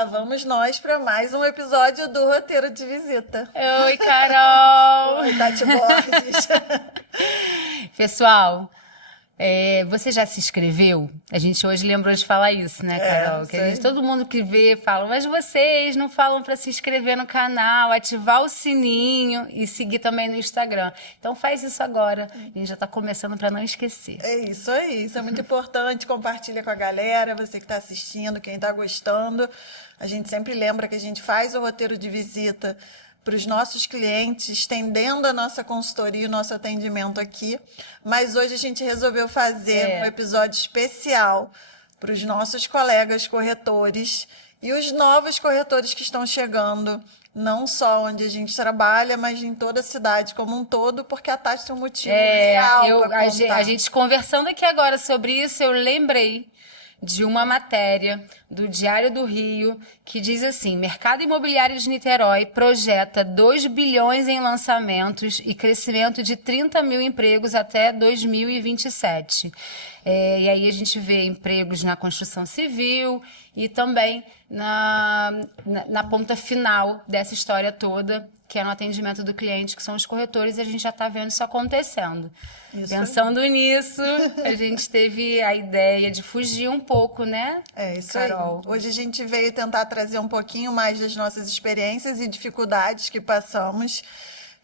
lá vamos nós para mais um episódio do Roteiro de Visita. Oi, Carol! Oi, Tati Borges. Pessoal, você já se inscreveu? A gente hoje lembrou de falar isso, né, Carol? Todo mundo que vê fala, mas vocês não falam para se inscrever no canal, ativar o sininho e seguir também no Instagram. Então faz isso agora. A gente já está começando para não esquecer. É isso aí, isso é muito importante. Compartilha com a galera, você que está assistindo, quem está gostando. A gente sempre lembra que a gente faz o roteiro de visita para os nossos clientes, estendendo a nossa consultoria e o nosso atendimento aqui. Mas hoje a gente resolveu fazer um episódio especial para os nossos colegas corretores e os novos corretores que estão chegando, não só onde a gente trabalha, mas em toda a cidade como um todo, porque a Tati tem um motivo real para contar. A gente conversando aqui agora sobre isso, eu lembrei de uma matéria do Diário do Rio que diz assim: mercado imobiliário de Niterói projeta 2 bilhões em lançamentos e crescimento de 30 mil empregos até 2027. E aí a gente vê empregos na construção civil e também na ponta final dessa história toda, que é no atendimento do cliente, que são os corretores, e a gente já está vendo isso acontecendo. Pensando nisso, a gente teve a ideia de fugir um pouco, né, isso Carol? Aí. Hoje a gente veio tentar trazer um pouquinho mais das nossas experiências e dificuldades que passamos.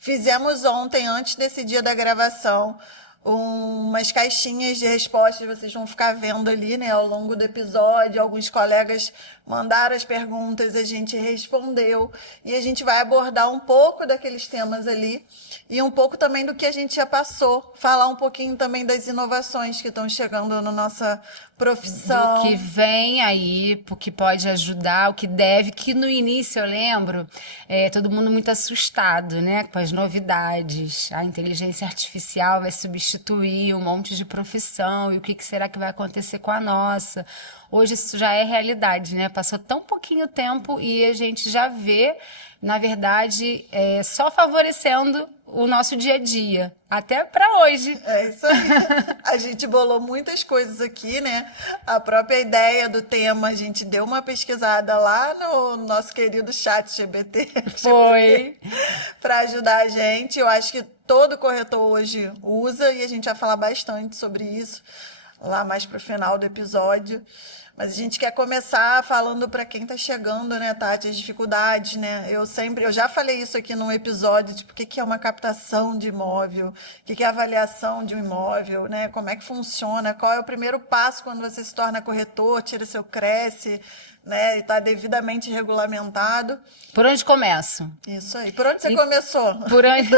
Fizemos ontem, antes desse dia da gravação, umas caixinhas de respostas, vocês vão ficar vendo ali, né, ao longo do episódio. Alguns colegas mandaram as perguntas, a gente respondeu e a gente vai abordar um pouco daqueles temas ali e um pouco também do que a gente já passou, falar um pouquinho também das inovações que estão chegando na nossa profissão. Do que vem aí, o que pode ajudar, o que deve, que no início eu lembro, todo mundo muito assustado, né, com as novidades. A inteligência artificial vai substituir um monte de profissão e o que será que vai acontecer com a nossa? Hoje isso já é realidade, né? Passou tão pouquinho tempo e a gente já vê, na verdade, só favorecendo o nosso dia a dia, até para hoje. É isso aí. A gente bolou muitas coisas aqui, né? A própria ideia do tema, a gente deu uma pesquisada lá no nosso querido ChatGPT. Foi. Para ajudar a gente. Eu acho que todo corretor hoje usa e a gente vai falar bastante sobre isso lá mais para o final do episódio. Mas a gente quer começar falando para quem está chegando, né, Tati, as dificuldades, né? Eu já falei isso aqui num episódio, tipo, o que é uma captação de imóvel, o que é a avaliação de um imóvel, né? Como é que funciona, qual é o primeiro passo quando você se torna corretor, tira seu Cresce, né, e está devidamente regulamentado. Por onde começo? Isso aí. Por onde você começou? Por onde...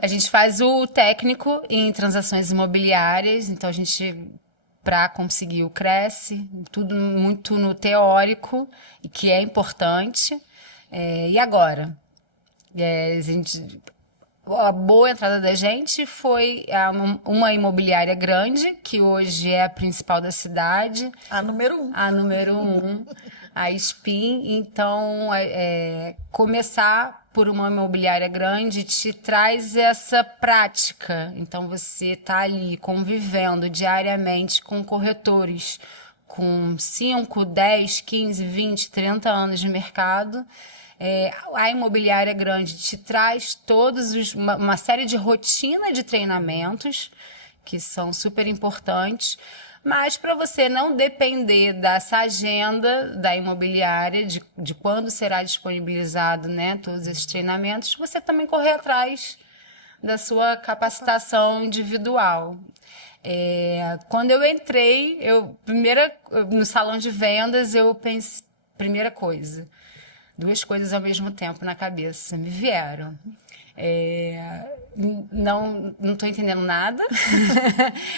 A gente faz o técnico em transações imobiliárias, então a gente, para conseguir o Cresce, tudo muito no teórico, e que é importante. E agora? A boa entrada da gente foi uma imobiliária grande, que hoje é a principal da cidade. A número 1. A número 1, a SPIN. Então, começar por uma imobiliária grande te traz essa prática. Então, você está ali convivendo diariamente com corretores com 5, 10, 15, 20, 30 anos de mercado. A imobiliária grande te traz uma série de rotina de treinamentos que são super importantes, mas para você não depender dessa agenda da imobiliária, de quando será disponibilizado, né, todos esses treinamentos, você também correr atrás da sua capacitação individual. Quando eu entrei, no salão de vendas, eu pensei, primeira coisa, 2 coisas ao mesmo tempo na cabeça me vieram. Não estou entendendo nada.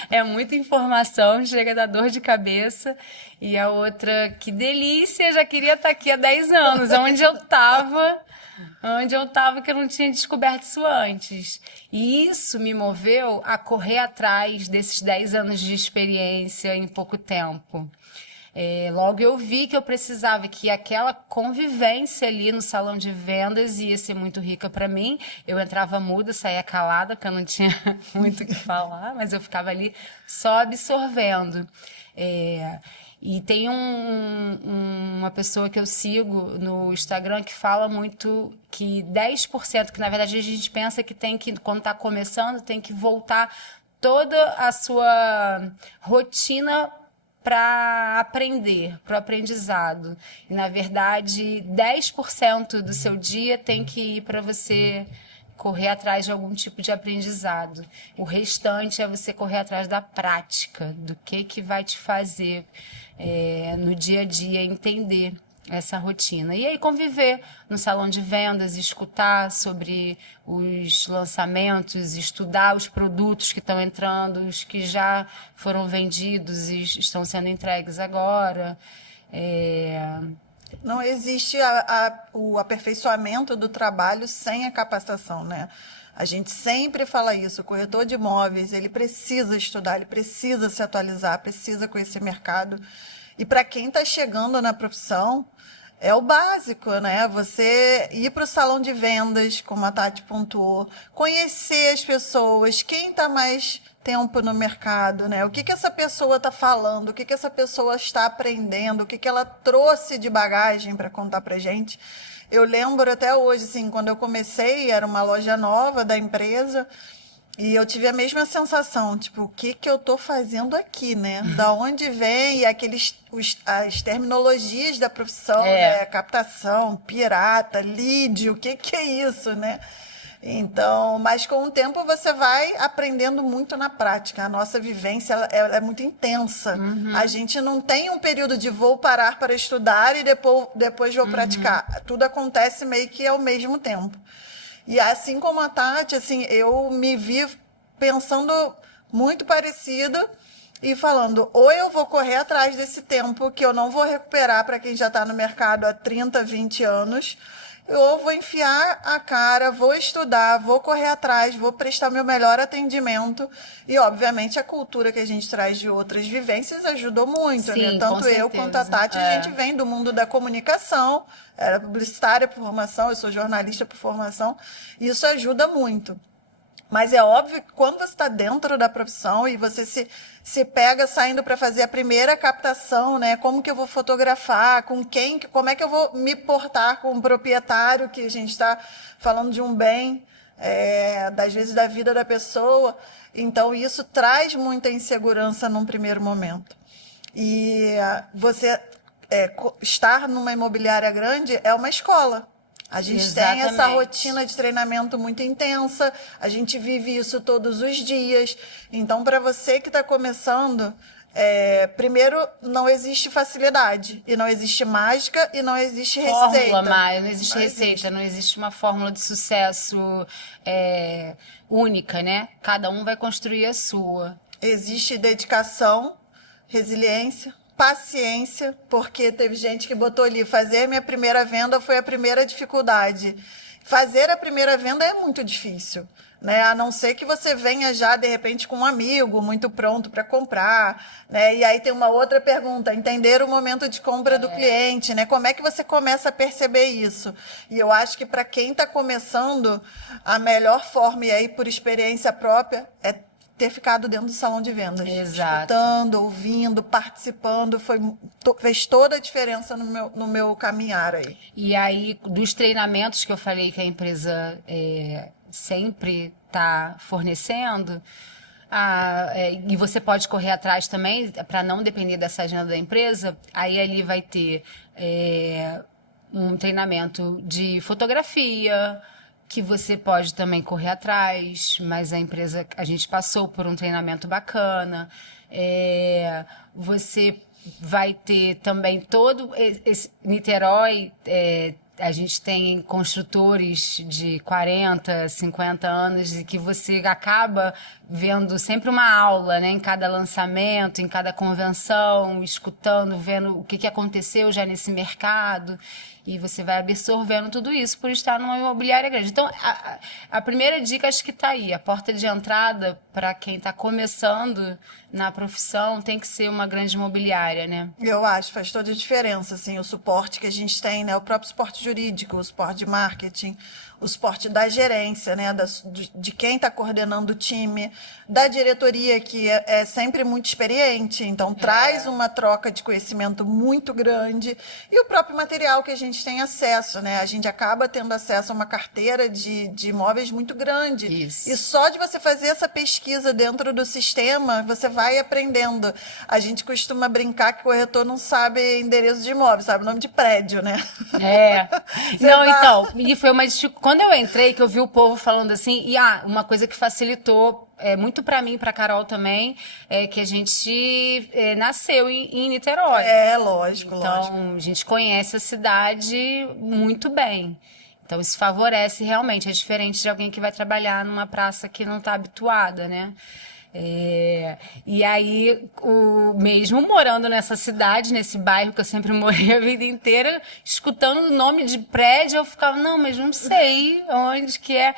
É muita informação, chega a dar dor de cabeça. E a outra, que delícia, já queria estar aqui há 10 anos, onde eu estava que eu não tinha descoberto isso antes. E isso me moveu a correr atrás desses 10 anos de experiência em pouco tempo. Logo eu vi que eu precisava, que aquela convivência ali no salão de vendas ia ser muito rica para mim. Eu entrava muda, saía calada, porque eu não tinha muito o que falar, mas eu ficava ali só absorvendo. E tem uma pessoa que eu sigo no Instagram que fala muito que 10%, que na verdade a gente pensa que tem que, quando está começando, tem que voltar toda a sua rotina para aprender, para o aprendizado. E, na verdade, 10% do seu dia tem que ir para você correr atrás de algum tipo de aprendizado. O restante é você correr atrás da prática, do que vai te fazer no dia a dia entender essa rotina. E aí conviver no salão de vendas, escutar sobre os lançamentos, estudar os produtos que estão entrando, os que já foram vendidos e estão sendo entregues agora. Não existe o aperfeiçoamento do trabalho sem a capacitação, né? A gente sempre fala isso, o corretor de imóveis, ele precisa estudar, ele precisa se atualizar, precisa conhecer mercado. E para quem está chegando na profissão, é o básico, né? Você ir para o salão de vendas, como a Tati pontuou, conhecer as pessoas, quem está mais tempo no mercado, né? O que essa pessoa está falando, o que essa pessoa está aprendendo, o que ela trouxe de bagagem para contar para gente. Eu lembro até hoje, assim, quando eu comecei, era uma loja nova da empresa, e eu tive a mesma sensação, tipo, o que eu tô fazendo aqui, né? Da onde vem as terminologias da profissão, né? Captação, pirata, lead, o que é isso, né? Então, mas com o tempo você vai aprendendo muito na prática. A nossa vivência ela é muito intensa. A gente não tem um período de vou parar para estudar e depois vou praticar. Tudo acontece meio que ao mesmo tempo. E assim como a Tati, assim, eu me vi pensando muito parecido e falando, ou eu vou correr atrás desse tempo que eu não vou recuperar para quem já está no mercado há 30, 20 anos, ou vou enfiar a cara, vou estudar, vou correr atrás, vou prestar meu melhor atendimento. E, obviamente, a cultura que a gente traz de outras vivências ajudou muito, Sim, né? Tanto eu quanto a Tati, a gente vem do mundo da comunicação, era publicitária por formação, eu sou jornalista por formação, e isso ajuda muito. Mas é óbvio que quando você está dentro da profissão e você se pega saindo para fazer a primeira captação, né? Como que eu vou fotografar, com quem, como é que eu vou me portar com o proprietário, que a gente está falando de um bem, das vezes da vida da pessoa. Então, isso traz muita insegurança num primeiro momento. E você estar numa imobiliária grande é uma escola. A gente tem essa rotina de treinamento muito intensa, a gente vive isso todos os dias. Então, para você que está começando, primeiro, não existe facilidade, e não existe mágica, e não existe receita. Não existe receita, não existe uma fórmula de sucesso única, né? Cada um vai construir a sua. Existe dedicação, resiliência, paciência, porque teve gente que botou ali, fazer minha primeira venda foi a primeira dificuldade. Fazer a primeira venda é muito difícil, né? A não ser que você venha já, de repente, com um amigo muito pronto para comprar, né? E aí tem uma outra pergunta, entender o momento de compra do cliente, né? Como é que você começa a perceber isso? E eu acho que para quem está começando, a melhor forma, e aí por experiência própria, é ter ficado dentro do salão de vendas. Exato. Escutando, ouvindo, participando, fez toda a diferença no meu caminhar aí. E aí, dos treinamentos que eu falei que a empresa sempre está fornecendo, e você pode correr atrás também, para não depender dessa agenda da empresa, aí ali vai ter um treinamento de fotografia, que você pode também correr atrás, mas a gente passou por um treinamento bacana. Você vai ter também todo esse Niterói, a gente tem construtores de 40, 50 anos e que você acaba vendo sempre uma aula, né, em cada lançamento, em cada convenção, escutando, vendo o que aconteceu já nesse mercado. E você vai absorvendo tudo isso por estar numa imobiliária grande. Então, a primeira dica acho que está aí. A porta de entrada para quem está começando na profissão tem que ser uma grande imobiliária, né? Eu acho, faz toda a diferença, assim, o suporte que a gente tem, né? O próprio suporte jurídico, o suporte de marketing, o suporte da gerência, né, de quem está coordenando o time, da diretoria, que é sempre muito experiente, então traz uma troca de conhecimento muito grande, e o próprio material que a gente tem acesso, né? A gente acaba tendo acesso a uma carteira de imóveis muito grande. Isso. E só de você fazer essa pesquisa dentro do sistema, você vai aprendendo. A gente costuma brincar que o corretor não sabe endereço de imóvel, sabe o nome de prédio, né? Não, então, e foi uma dificuldade. Quando eu entrei, que eu vi o povo falando assim, e uma coisa que facilitou muito para mim, para Carol também, é que a gente nasceu em Niterói. Lógico, então, lógico. A gente conhece a cidade muito bem. Então, isso favorece realmente. É diferente de alguém que vai trabalhar numa praça que não está habituada, né? E aí, mesmo morando nessa cidade, nesse bairro que eu sempre morei a vida inteira, escutando o nome de prédio, eu ficava, não, mas não sei onde que é.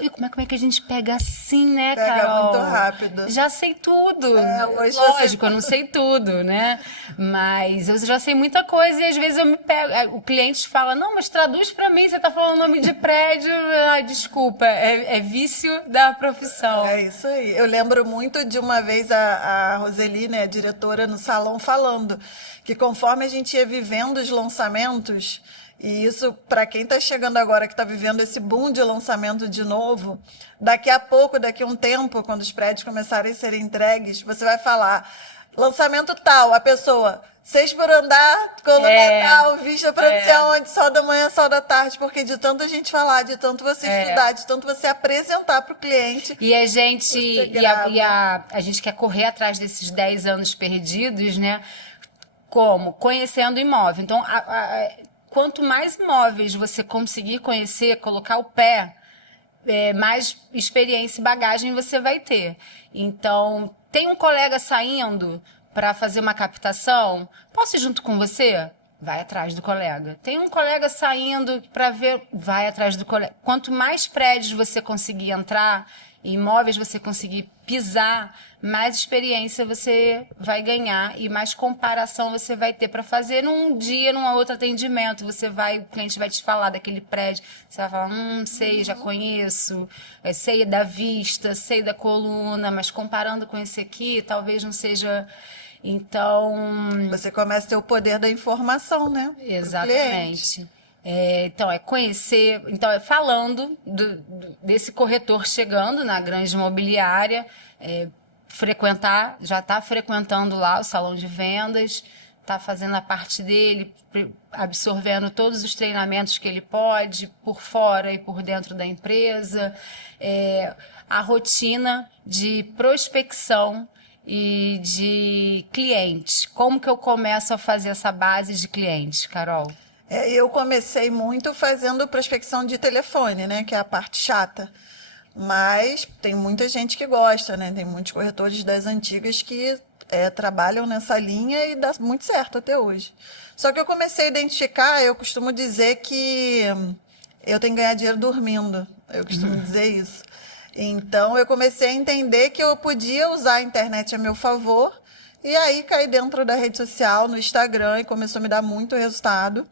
E como é que a gente pega assim, né, Pega Carol? muito rápido. Já sei tudo. Hoje Lógico, eu não sei tudo, né? Mas eu já sei muita coisa e às vezes eu me pego. O cliente fala, não, mas traduz pra mim, você tá falando nome de prédio. Ai, desculpa, é vício da profissão. É isso aí. Eu lembro muito de uma vez a Roseli, né, a diretora, no salão, falando que conforme a gente ia vivendo os lançamentos, e isso, para quem está chegando agora, que está vivendo esse boom de lançamento de novo, daqui a pouco, daqui a um tempo, quando os prédios começarem a ser entregues, você vai falar, lançamento tal, a pessoa... 6 por andar, coluna tal, vista para não sei aonde, sol da manhã, sol da tarde, porque de tanto a gente falar, de tanto você estudar, de tanto você apresentar para o cliente. E a gente, a gente quer correr atrás desses 10 anos perdidos, né? Como? Conhecendo imóvel. Então, quanto mais imóveis você conseguir conhecer, colocar o pé, mais experiência e bagagem você vai ter. Então, tem um colega saindo para fazer uma captação, posso ir junto com você? Vai atrás do colega. Tem um colega saindo para ver, vai atrás do colega. Quanto mais prédios você conseguir entrar, imóveis você conseguir pisar, mais experiência você vai ganhar e mais comparação você vai ter para fazer num dia, num outro atendimento. O cliente vai te falar daquele prédio, você vai falar, sei, já conheço, sei da vista, sei da coluna, mas comparando com esse aqui, talvez não seja... Então... Você começa a ter o poder da informação, né? Exatamente. Então, conhecer... Então, falando desse corretor chegando na grande imobiliária, frequentar, já está frequentando lá o salão de vendas, está fazendo a parte dele, absorvendo todos os treinamentos que ele pode, por fora e por dentro da empresa, a rotina de prospecção e de clientes. Como que eu começo a fazer essa base de clientes, Carol? Eu comecei muito fazendo prospecção de telefone, né? Que é a parte chata. Mas tem muita gente que gosta, né? Tem muitos corretores das antigas que trabalham nessa linha e dá muito certo até hoje. Só que eu comecei a identificar, eu costumo dizer que eu tenho que ganhar dinheiro dormindo. Eu costumo dizer isso. Então, eu comecei a entender que eu podia usar a internet a meu favor e aí caí dentro da rede social, no Instagram, e começou a me dar muito resultado.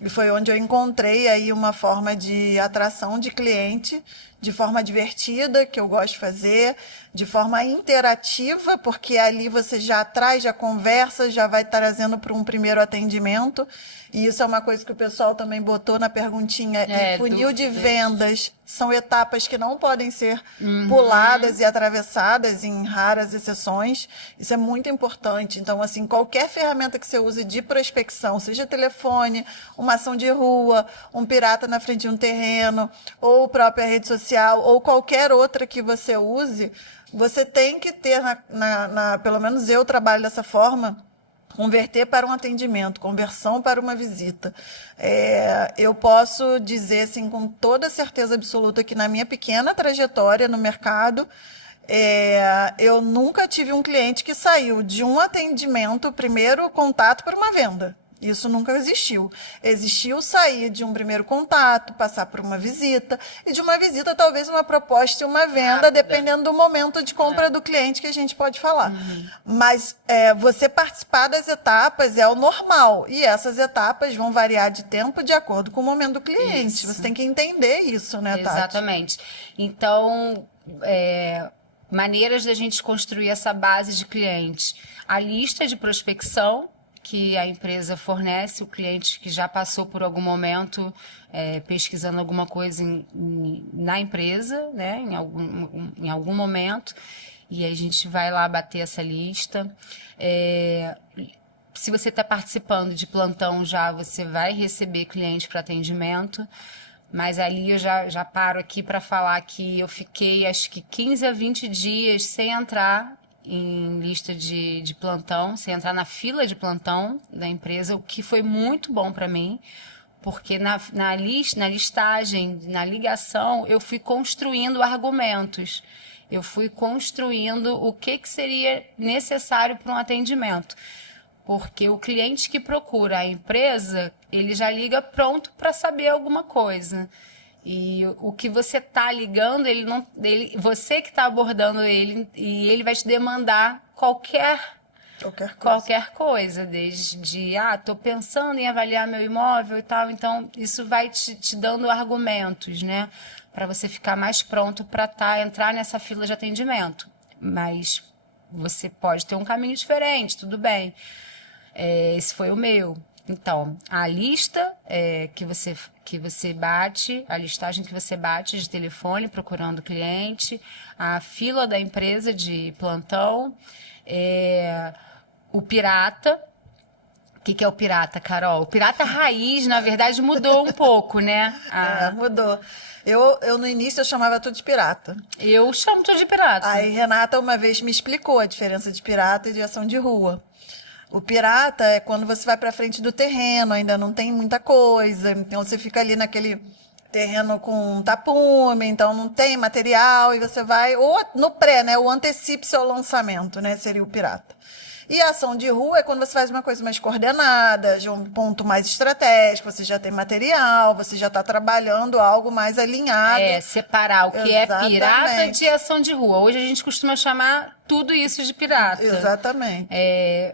E foi onde eu encontrei aí uma forma de atração de cliente, de forma divertida, que eu gosto de fazer, de forma interativa, porque ali você já atrai, já conversa, já vai trazendo para um primeiro atendimento. E isso é uma coisa que o pessoal também botou na perguntinha. E funil de vendas são etapas que não podem ser puladas e atravessadas em raras exceções. Isso é muito importante. Então, assim, qualquer ferramenta que você use de prospecção, seja telefone, uma ação de rua, um pirata na frente de um terreno, ou própria rede social, ou qualquer outra que você use, você tem que ter, pelo menos eu trabalho dessa forma, converter para um atendimento, conversão para uma visita. Eu posso dizer assim, com toda certeza absoluta que na minha pequena trajetória no mercado, eu nunca tive um cliente que saiu de um atendimento, primeiro contato, para uma venda. Isso nunca existiu. Existiu sair de um primeiro contato, passar por uma visita, e de uma visita talvez uma proposta e uma venda, dependendo do momento de compra do cliente que a gente pode falar. Mas você participar das etapas é o normal, e essas etapas vão variar de tempo de acordo com o momento do cliente. Isso. Você tem que entender isso, né, Tati? Exatamente. Então, maneiras da gente construir essa base de clientes. A lista de prospecção que a empresa fornece, o cliente que já passou por algum momento pesquisando alguma coisa na empresa, né, em algum momento, e aí a gente vai lá bater essa lista. Se você está participando de plantão já, você vai receber cliente para atendimento. Mas ali eu já paro aqui para falar que eu fiquei acho que 15 a 20 dias sem entrar em lista de plantão, sem entrar na fila de plantão da empresa, o que foi muito bom para mim, porque na listagem, na ligação, eu fui construindo argumentos, eu fui construindo o que seria necessário para um atendimento. Porque o cliente que procura a empresa, ele já liga pronto para saber alguma coisa. E o que você está ligando, você que está abordando ele, e ele vai te demandar qualquer coisa, desde, estou pensando em avaliar meu imóvel e tal. Então, isso vai te dando argumentos, né? Para você ficar mais pronto para entrar nessa fila de atendimento. Mas você pode ter um caminho diferente, tudo bem. Esse foi o meu. Então, a lista que você bate, a listagem que você bate de telefone procurando cliente, a fila da empresa de plantão, o pirata. O que é o pirata, Carol? O pirata raiz, na verdade, mudou um pouco, né? Mudou. Eu, no início, eu chamava tudo de pirata. Eu chamo tudo de pirata. Aí, Renata, uma vez me explicou a diferença de pirata e de ação de rua. O pirata é quando você vai para frente do terreno, ainda não tem muita coisa, então você fica ali naquele terreno com tapume, então não tem material, e você vai, ou no pré, né, o antecipe seu lançamento, né, seria o pirata. E a ação de rua é quando você faz uma coisa mais coordenada, de um ponto mais estratégico, você já tem material, você já está trabalhando algo mais alinhado. Separar o que é pirata de ação de rua. Hoje a gente costuma chamar tudo isso de pirata. Exatamente.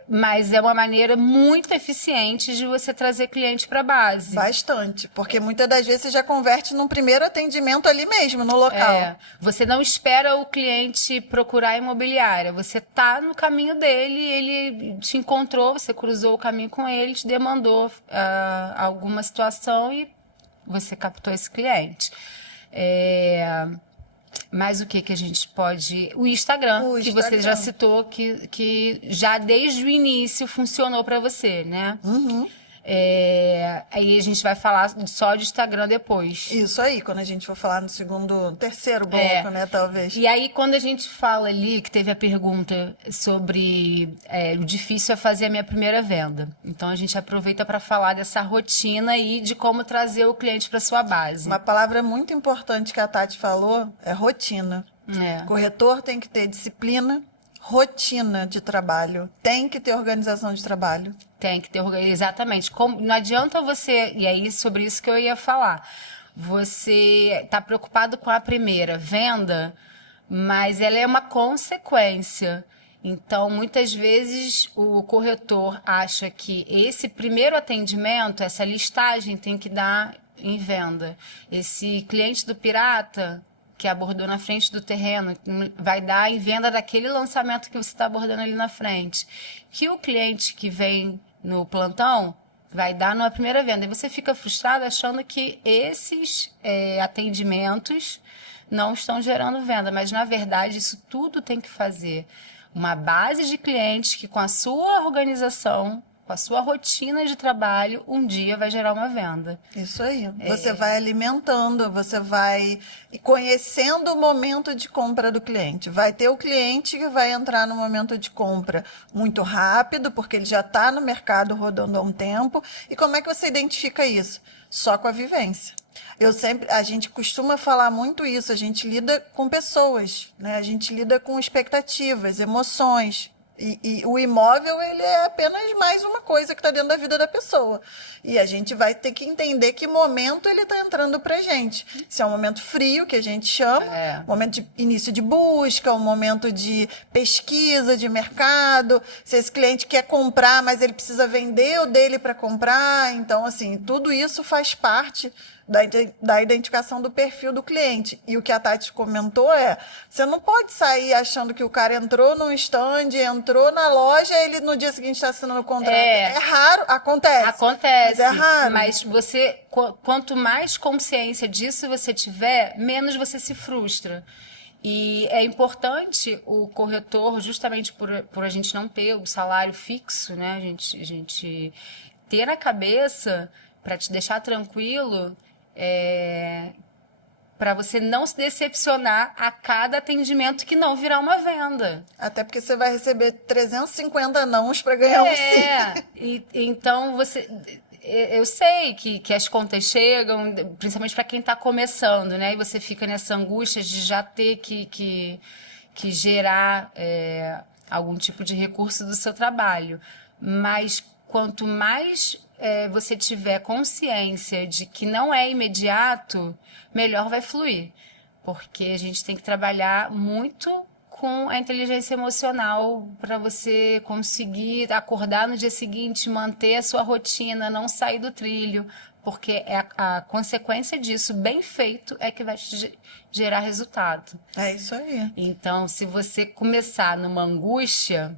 Mas é uma maneira muito eficiente de você trazer cliente para a base. Bastante, porque muitas das vezes você já converte num primeiro atendimento ali mesmo, no local. Você não espera o cliente procurar a imobiliária, você está no caminho dele, ele te encontrou, você cruzou o caminho com ele, te demandou alguma situação e você captou esse cliente. Mas o que a gente pode... O Instagram, que você já citou, que já desde o início funcionou para você, né? Uhum. Aí a gente vai falar só de Instagram depois. Isso aí, quando a gente for falar no terceiro bloco, né, talvez. E aí, quando a gente fala ali, que teve a pergunta sobre o difícil é fazer a minha primeira venda. Então, a gente aproveita para falar dessa rotina e de como trazer o cliente para sua base. Uma palavra muito importante que a Tati falou é rotina. O corretor tem que ter disciplina, rotina de trabalho, tem que ter organização de trabalho. Tem que ter organização, exatamente. Não adianta você, e aí sobre isso que eu ia falar, você está preocupado com a primeira venda, mas ela é uma consequência. Então, muitas vezes, o corretor acha que esse primeiro atendimento, essa listagem tem que dar em venda. Esse cliente do pirata que abordou na frente do terreno, vai dar em venda daquele lançamento que você está abordando ali na frente. Que o cliente que vem no plantão vai dar numa primeira venda. E você fica frustrado achando que esses atendimentos não estão gerando venda. Mas, na verdade, isso tudo tem que fazer uma base de clientes que, com a sua organização, com a sua rotina de trabalho, um dia vai gerar uma venda. Isso aí. Você vai alimentando, você vai conhecendo o momento de compra do cliente. Vai ter o cliente que vai entrar no momento de compra muito rápido, porque ele já está no mercado rodando há um tempo. E como é que você identifica isso? Só com a vivência. A gente costuma falar muito isso, a gente lida com pessoas, né? A gente lida com expectativas, emoções. E o imóvel, ele é apenas mais uma coisa que está dentro da vida da pessoa. E a gente vai ter que entender que momento ele está entrando para a gente. Se é um momento frio, que a gente chama, um momento de início de busca, um momento de pesquisa de mercado, se esse cliente quer comprar, mas ele precisa vender o dele para comprar. Então, assim, tudo isso faz parte da identificação do perfil do cliente. E o que a Tati comentou você não pode sair achando que o cara entrou num stand, entrou na loja, ele no dia seguinte está assinando o contrato. É raro, acontece. Acontece. Mas é raro. Mas você, quanto mais consciência disso você tiver, menos você se frustra. E é importante o corretor, justamente por a gente não ter o salário fixo, né? A gente ter na cabeça, para te deixar tranquilo, para você não se decepcionar a cada atendimento que não virar uma venda. Até porque você vai receber 350 nãos para ganhar um sim. Então, eu sei que as contas chegam, principalmente para quem está começando, né? E você fica nessa angústia de já ter que gerar algum tipo de recurso do seu trabalho. Mas quanto mais você tiver consciência de que não é imediato, melhor vai fluir. Porque a gente tem que trabalhar muito com a inteligência emocional para você conseguir acordar no dia seguinte, manter a sua rotina, não sair do trilho. Porque a consequência disso, bem feito, é que vai te gerar resultado. É isso aí. Então, se você começar numa angústia,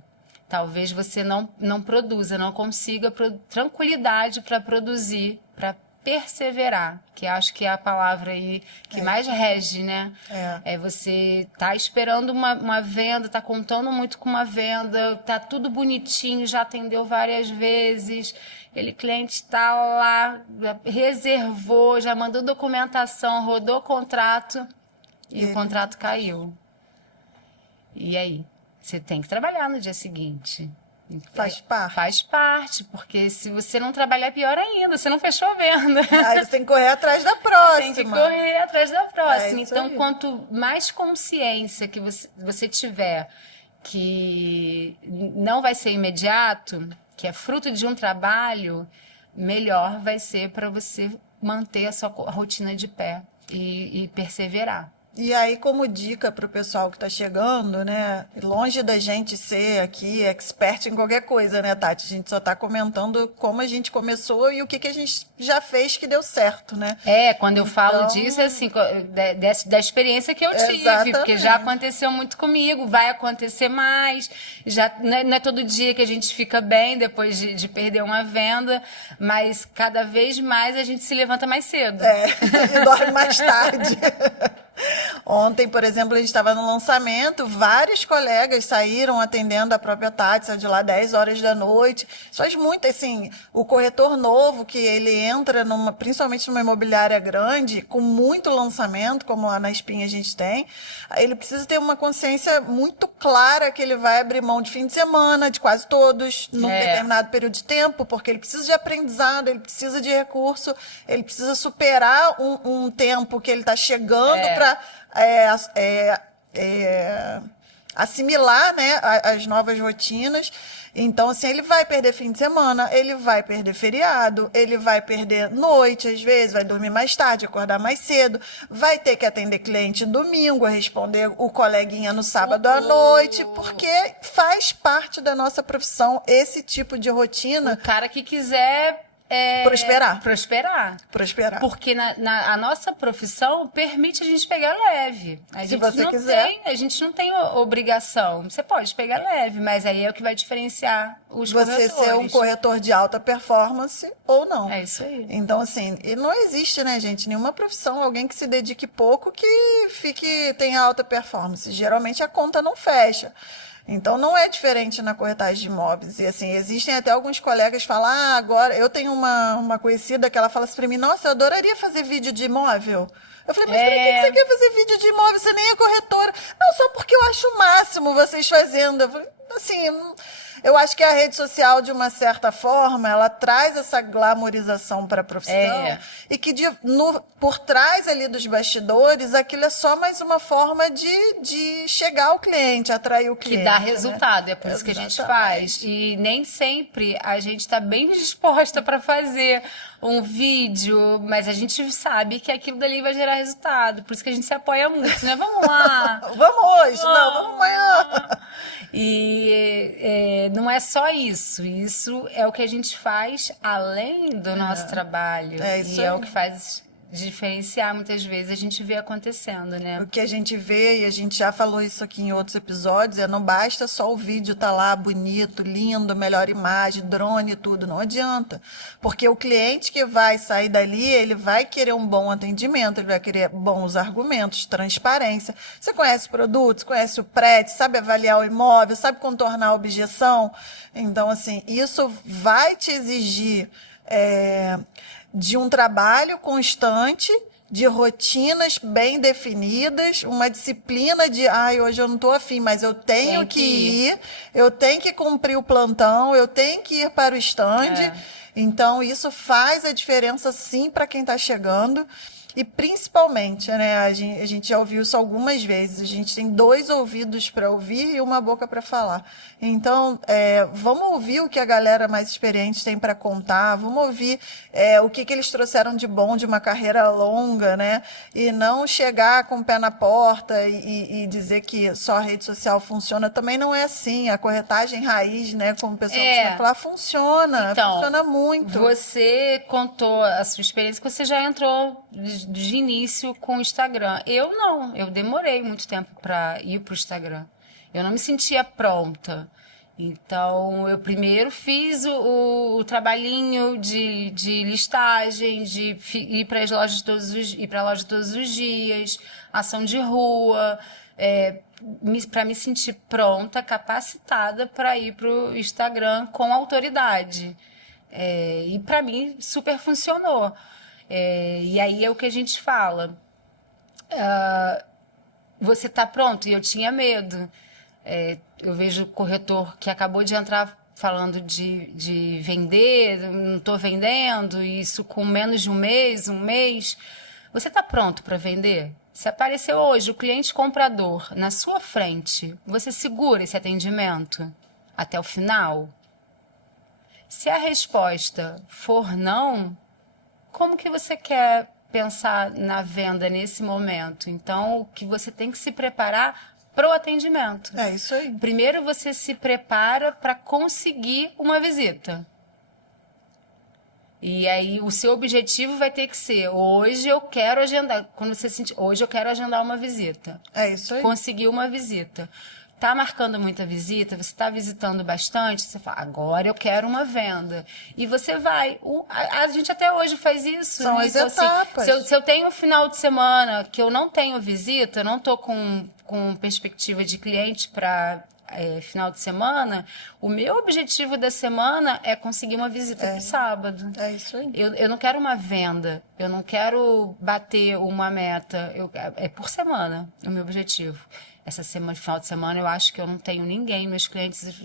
talvez você não produza, não consiga tranquilidade para produzir, para perseverar, que acho que é a palavra aí que mais rege, né? É você tá esperando uma venda, tá contando muito com uma venda, tá tudo bonitinho, já atendeu várias vezes, aquele cliente tá lá, reservou, já mandou documentação, rodou o contrato e o contrato caiu. E aí? Você tem que trabalhar no dia seguinte. Faz parte. Faz parte, porque se você não trabalhar, é pior ainda. Você não fechou a venda. Aí você tem que correr atrás da próxima. Tem que correr atrás da próxima. Então, aí. Quanto mais consciência que você tiver que não vai ser imediato, que é fruto de um trabalho, melhor vai ser para você manter a sua rotina de pé e perseverar. E aí, como dica para o pessoal que está chegando, né? Longe da gente ser aqui expert em qualquer coisa, né, Tati? A gente só está comentando como a gente começou e o que a gente já fez que deu certo, né? Quando eu falo disso, é assim, da experiência que eu tive, Exatamente. Porque já aconteceu muito comigo, vai acontecer mais, já não é todo dia que a gente fica bem depois de perder uma venda, mas cada vez mais a gente se levanta mais cedo. E dorme mais tarde. Ontem, por exemplo, a gente estava no lançamento, vários colegas saíram atendendo a própria Tati, saiu de lá 10 horas da noite. Isso faz muito, assim, o corretor novo que ele entra, principalmente numa imobiliária grande, com muito lançamento, como lá na Espinha a gente tem, ele precisa ter uma consciência muito clara que ele vai abrir mão de fim de semana, de quase todos, num determinado período de tempo, porque ele precisa de aprendizado, ele precisa de recurso, ele precisa superar um tempo que ele está chegando para assimilar, né, as novas rotinas. Então, assim, ele vai perder fim de semana, ele vai perder feriado, ele vai perder noite, às vezes, vai dormir mais tarde, acordar mais cedo, vai ter que atender cliente domingo, responder o coleguinha no sábado à noite, porque faz parte da nossa profissão esse tipo de rotina. O cara que quiser prosperar. Porque a nossa profissão permite a gente pegar leve. Se você quiser. A gente não tem obrigação. Você pode pegar leve, mas aí é o que vai diferenciar os corretores. Você ser um corretor de alta performance ou não. É isso aí. Então, assim, e não existe, né, gente, nenhuma profissão, alguém que se dedique pouco que tenha alta performance. Geralmente a conta não fecha. Então, não é diferente na corretagem de imóveis. E, assim, existem até alguns colegas que falam, agora, eu tenho uma conhecida que ela fala assim para mim, nossa, eu adoraria fazer vídeo de imóvel. Eu falei, mas por que você quer fazer vídeo de imóvel? Você nem é corretora. Não, só porque eu acho o máximo vocês fazendo. Eu falei, assim, Eu acho que a rede social, de uma certa forma, ela traz essa glamorização para a profissão e que por trás ali dos bastidores, aquilo é só mais uma forma de chegar ao cliente, atrair o cliente. Que dá resultado, é por isso que a gente faz. E nem sempre a gente está bem disposta para fazer um vídeo, mas a gente sabe que aquilo dali vai gerar resultado. Por isso que a gente se apoia muito, né? Vamos lá! Vamos hoje! Não, vamos amanhã! E não é só isso. Isso é o que a gente faz além do nosso trabalho. Isso é o que faz diferenciar, muitas vezes, a gente vê acontecendo, né? O que a gente vê, e a gente já falou isso aqui em outros episódios, não basta só o vídeo estar lá bonito, lindo, melhor imagem, drone e tudo, não adianta. Porque o cliente que vai sair dali, ele vai querer um bom atendimento, ele vai querer bons argumentos, transparência. Você conhece o produto, você conhece o prédio, sabe avaliar o imóvel, sabe contornar a objeção. Então, assim, isso vai te exigir de um trabalho constante, de rotinas bem definidas, uma disciplina de, hoje eu não estou afim, mas eu tenho que ir, eu tenho que cumprir o plantão, eu tenho que ir para o stand. Então, isso faz a diferença, sim, para quem está chegando. E, principalmente, né, a gente já ouviu isso algumas vezes, a gente tem 2 ouvidos para ouvir e uma boca para falar. Então, vamos ouvir o que a galera mais experiente tem para contar, vamos ouvir o que eles trouxeram de bom de uma carreira longa, né? E não chegar com o pé na porta e dizer que só a rede social funciona. Também não é assim. A corretagem raiz, né, como o pessoal costuma falar, funciona. Então, funciona muito. Você contou a sua experiência, que você já entrou de início com o Instagram. Eu não. Eu demorei muito tempo para ir para o Instagram. Eu não me sentia pronta. Então, eu primeiro fiz o trabalhinho de listagem, de ir para as lojas todos os dias, ação de rua, para me sentir pronta, capacitada para ir para o Instagram com autoridade. E para mim super funcionou. E aí é o que a gente fala. Você está pronto? E eu tinha medo. Eu vejo corretor que acabou de entrar falando de vender, não estou vendendo, isso com menos de um mês. Você está pronto para vender? Se apareceu hoje o cliente comprador na sua frente, você segura esse atendimento até o final? Se a resposta for não, como que você quer pensar na venda nesse momento? Então, o que você tem que se preparar para o atendimento. É isso aí. Primeiro você se prepara para conseguir uma visita. E aí o seu objetivo vai ter que ser, hoje eu quero agendar, quando você sentir, hoje eu quero agendar uma visita. É isso aí. Conseguir uma visita. Tá marcando muita visita, você está visitando bastante, você fala, agora eu quero uma venda. E você vai. A gente até hoje faz isso. São as etapas. Assim, se eu tenho um final de semana que eu não tenho visita, eu não estou com perspectiva de cliente para final de semana, o meu objetivo da semana é conseguir uma visita para o sábado. É isso aí. Eu não quero uma venda, eu não quero bater uma meta, é por semana o meu objetivo. Essa semana, final de semana, eu acho que eu não tenho ninguém, meus clientes.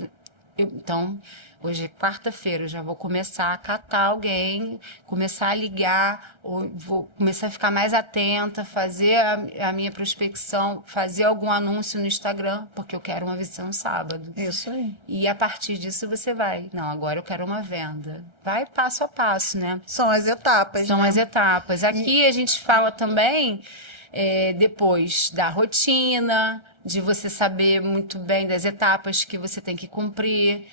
Então, hoje é quarta-feira, eu já vou começar a catar alguém, começar a ligar, vou começar a ficar mais atenta, fazer a minha prospecção, fazer algum anúncio no Instagram, porque eu quero uma visita no sábado. Isso aí. E a partir disso você vai, não, agora eu quero uma venda. Vai passo a passo, né? São as etapas, São as etapas. Aqui a gente fala também... depois da rotina, de você saber muito bem das etapas que você tem que cumprir,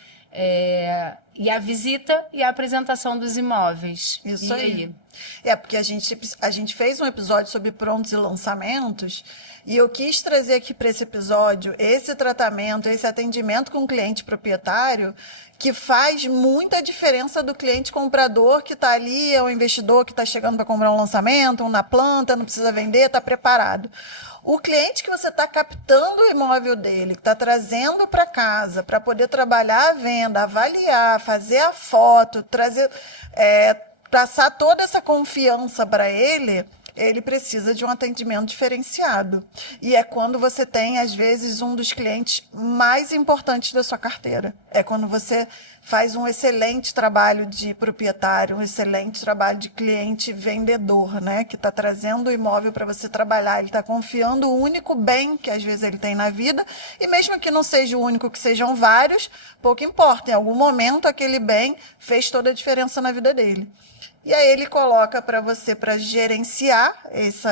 e a visita e a apresentação dos imóveis. Isso e aí. Porque a gente fez um episódio sobre prontos e lançamentos, e eu quis trazer aqui para esse episódio esse tratamento, esse atendimento com o cliente proprietário, que faz muita diferença do cliente comprador que está ali, é o investidor que está chegando para comprar um lançamento, um na planta, não precisa vender, está preparado. O cliente que você está captando o imóvel dele, que está trazendo para casa para poder trabalhar a venda, avaliar, fazer a foto, passar toda essa confiança para ele, ele precisa de um atendimento diferenciado. E é quando você tem, às vezes, um dos clientes mais importantes da sua carteira. É quando você faz um excelente trabalho de proprietário, um excelente trabalho de cliente vendedor, né? Que está trazendo o imóvel para você trabalhar. Ele está confiando o único bem que, às vezes, ele tem na vida. E mesmo que não seja o único, que sejam vários, pouco importa. Em algum momento, aquele bem fez toda a diferença na vida dele. E aí ele coloca para você para gerenciar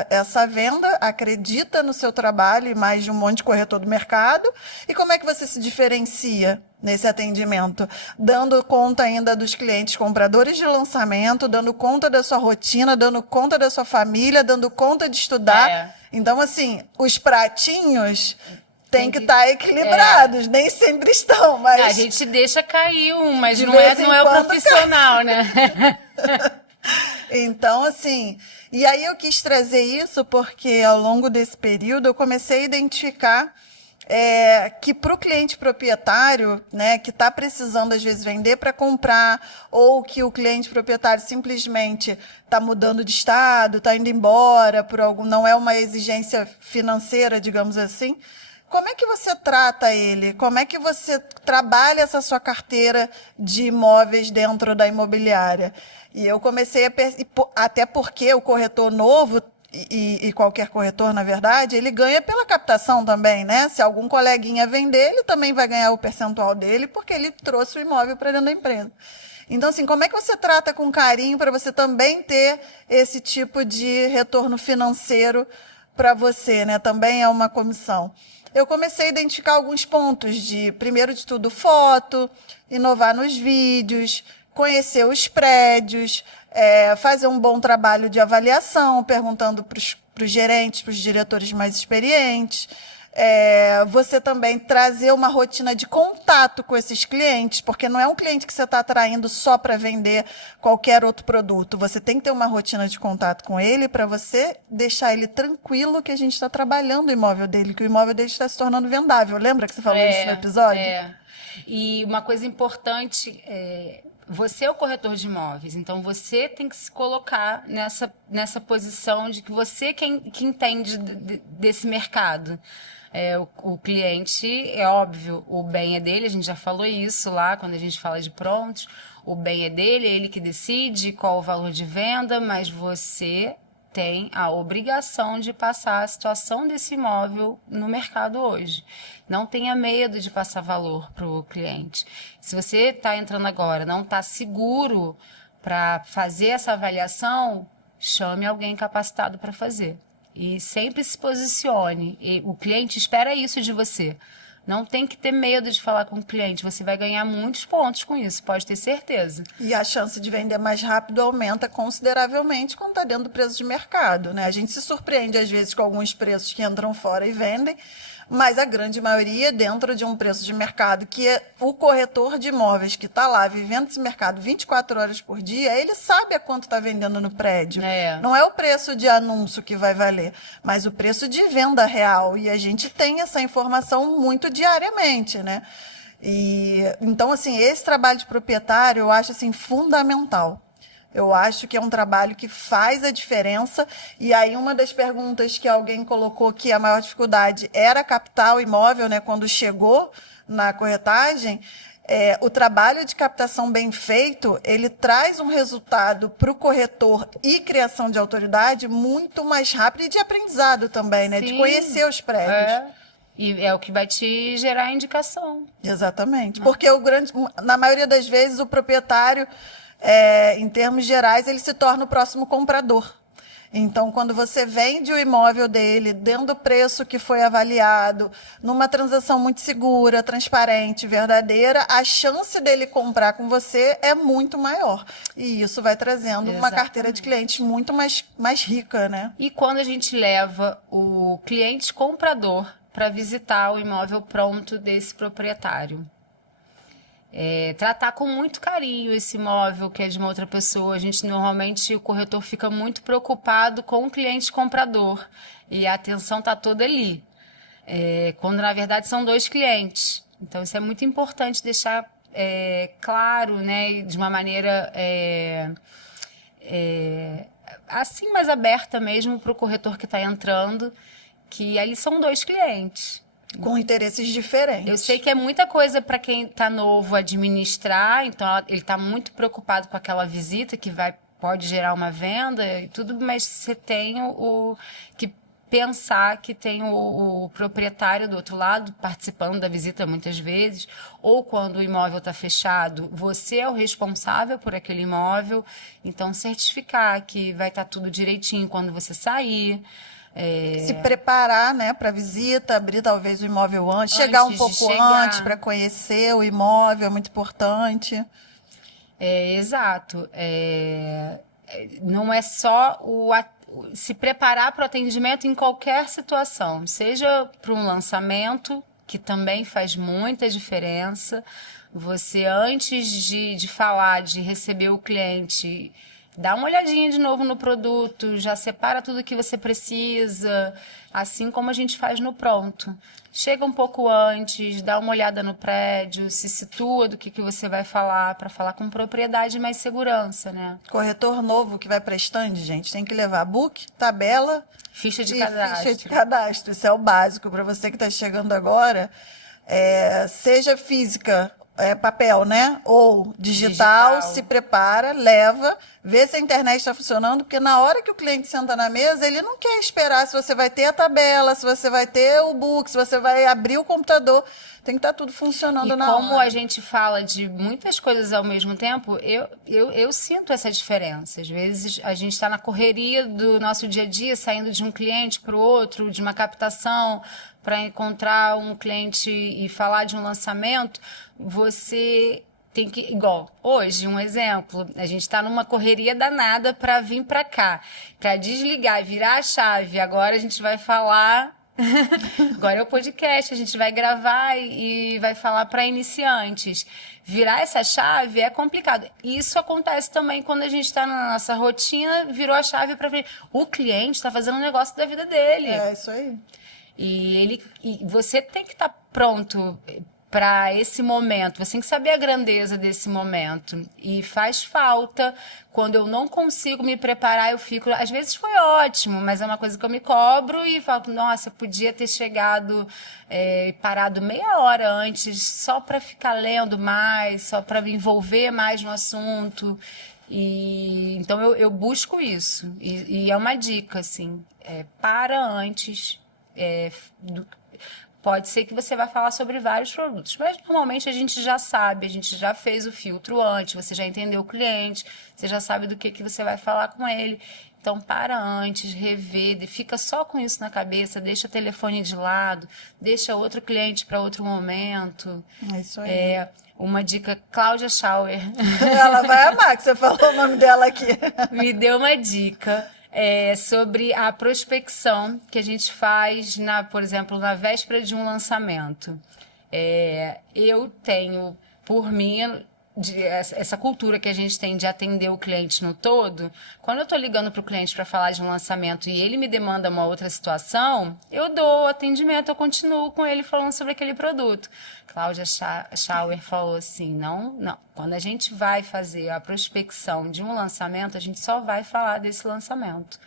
essa venda, acredita no seu trabalho e mais de um monte de corretor do mercado. E como é que você se diferencia nesse atendimento? Dando conta ainda dos clientes compradores de lançamento, dando conta da sua rotina, dando conta da sua família, dando conta de estudar. Então, assim, os pratinhos tem que estar equilibrados, nem sempre estão, mas... A gente deixa cair mas não é o profissional, né? Então, assim, e aí eu quis trazer isso porque ao longo desse período eu comecei a identificar que para o cliente proprietário, né, que está precisando às vezes vender para comprar, ou que o cliente proprietário simplesmente está mudando de estado, está indo embora por algum, não é uma exigência financeira, digamos assim. Como é que você trata ele? Como é que você trabalha essa sua carteira de imóveis dentro da imobiliária? E eu comecei até porque o corretor novo, e qualquer corretor, na verdade, ele ganha pela captação também, né? Se algum coleguinha vender, ele também vai ganhar o percentual dele, porque ele trouxe o imóvel para dentro da empresa. Então, assim, como é que você trata com carinho para você também ter esse tipo de retorno financeiro para você, né? Também é uma comissão. Eu comecei a identificar alguns pontos primeiro de tudo, foto, inovar nos vídeos, conhecer os prédios, fazer um bom trabalho de avaliação, perguntando para os gerentes, para os diretores mais experientes. Você também trazer uma rotina de contato com esses clientes, porque não é um cliente que você está atraindo só para vender qualquer outro produto. Você tem que ter uma rotina de contato com ele para você deixar ele tranquilo que a gente está trabalhando o imóvel dele, que o imóvel dele está se tornando vendável. Lembra que você falou isso no episódio? E uma coisa importante você é o corretor de imóveis, então você tem que se colocar nessa posição de que você que entende desse mercado. O cliente, é óbvio, o bem é dele, a gente já falou isso lá quando a gente fala de prontos, o bem é dele, é ele que decide qual o valor de venda, mas você tem a obrigação de passar a situação desse imóvel no mercado hoje. Não tenha medo de passar valor para o cliente. Se você está entrando agora, não está seguro para fazer essa avaliação, chame alguém capacitado para fazer. E sempre se posicione. E o cliente espera isso de você. Não tem que ter medo de falar com o cliente. Você vai ganhar muitos pontos com isso, pode ter certeza. E a chance de vender mais rápido aumenta consideravelmente quando está dentro do preço de mercado, né? A gente se surpreende, às vezes, com alguns preços que entram fora e vendem, mas a grande maioria dentro de um preço de mercado, que é o corretor de imóveis que está lá vivendo esse mercado 24 horas por dia, ele sabe a quanto está vendendo no prédio. Não é o preço de anúncio que vai valer, mas o preço de venda real. E a gente tem essa informação muito diariamente, né? Então, assim, esse trabalho de proprietário eu acho assim, fundamental. Eu acho que é um trabalho que faz a diferença. E aí, uma das perguntas que alguém colocou que a maior dificuldade era captar o imóvel, né, quando chegou na corretagem, o trabalho de captação bem feito, ele traz um resultado para o corretor e criação de autoridade muito mais rápido e de aprendizado também, né, de conhecer os prédios. E é o que vai te gerar indicação. Exatamente. Porque na maioria das vezes, o proprietário, em termos gerais, ele se torna o próximo comprador. Então, quando você vende o imóvel dele dentro do preço que foi avaliado, numa transação muito segura, transparente, verdadeira, a chance dele comprar com você é muito maior. E isso vai trazendo uma carteira de clientes muito mais rica, né? E quando a gente leva o cliente comprador para visitar o imóvel pronto desse proprietário. Tratar com muito carinho esse imóvel que é de uma outra pessoa. Normalmente, o corretor fica muito preocupado com o cliente comprador e a atenção está toda ali. Quando, na verdade, são dois clientes. Então, isso é muito importante deixar claro, né, de uma maneira assim mais aberta mesmo para o corretor que está entrando, que ali são 2 clientes. Com interesses diferentes. Eu sei que é muita coisa para quem está novo administrar, então ele está muito preocupado com aquela visita que pode gerar uma venda e tudo, mas você tem que pensar que tem o proprietário do outro lado participando da visita muitas vezes, ou quando o imóvel está fechado, você é o responsável por aquele imóvel, então certificar que vai estar tudo direitinho quando você sair. Se preparar, né, para a visita, abrir talvez o imóvel antes, chegar um pouco antes para conhecer o imóvel, é muito importante. Exato. Não é só se preparar para o atendimento em qualquer situação, seja para um lançamento, que também faz muita diferença. Você, antes de falar, de receber o cliente, dá uma olhadinha de novo no produto, já separa tudo que você precisa, assim como a gente faz no pronto. Chega um pouco antes, dá uma olhada no prédio, se situa do que você vai falar, para falar com propriedade e mais segurança, né? Corretor novo que vai para stand, gente, tem que levar book, tabela, ficha de cadastro. Ficha de cadastro, isso é o básico para você que está chegando agora, seja física, papel, né? Ou digital, se prepara, leva, vê se a internet está funcionando, porque na hora que o cliente senta na mesa, ele não quer esperar se você vai ter a tabela, se você vai ter o book, se você vai abrir o computador. Tem que estar tudo funcionando na hora. E como a gente fala de muitas coisas ao mesmo tempo, eu sinto essa diferença. Às vezes a gente está na correria do nosso dia a dia, saindo de um cliente para o outro, de uma captação para encontrar um cliente e falar de um lançamento. Você tem que, igual hoje, um exemplo, a gente está numa correria danada para vir para cá, para desligar, virar a chave. Agora a gente vai falar. Agora é o podcast, a gente vai gravar e vai falar para iniciantes. Virar essa chave é complicado. Isso acontece também quando a gente está na nossa rotina, virou a chave para ver. O cliente está fazendo um negócio da vida dele. É isso aí. E você tem que estar pronto para esse momento, você tem que saber a grandeza desse momento. E faz falta, quando eu não consigo me preparar, eu fico... Às vezes foi ótimo, mas é uma coisa que eu me cobro e falo, nossa, eu podia ter chegado, parado meia hora antes, só para ficar lendo mais, só para me envolver mais no assunto. Então eu busco isso. E é uma dica, assim, para antes... Pode ser que você vai falar sobre vários produtos, mas normalmente a gente já sabe, a gente já fez o filtro antes, você já entendeu o cliente, você já sabe do que você vai falar com ele. Então, para antes, revê, fica só com isso na cabeça, deixa o telefone de lado, deixa outro cliente para outro momento. É isso aí. Uma dica, Cláudia Schauer. Ela vai amar que você falou o nome dela aqui. Me deu uma dica. Sobre a prospecção que a gente faz, por exemplo, na véspera de um lançamento. Eu tenho, por mim, essa cultura que a gente tem de atender o cliente no todo. Quando eu estou ligando para o cliente para falar de um lançamento e ele me demanda uma outra situação, eu dou o atendimento, eu continuo com ele falando sobre aquele produto. Cláudia Schauer falou assim, não. Quando a gente vai fazer a prospecção de um lançamento, a gente só vai falar desse lançamento.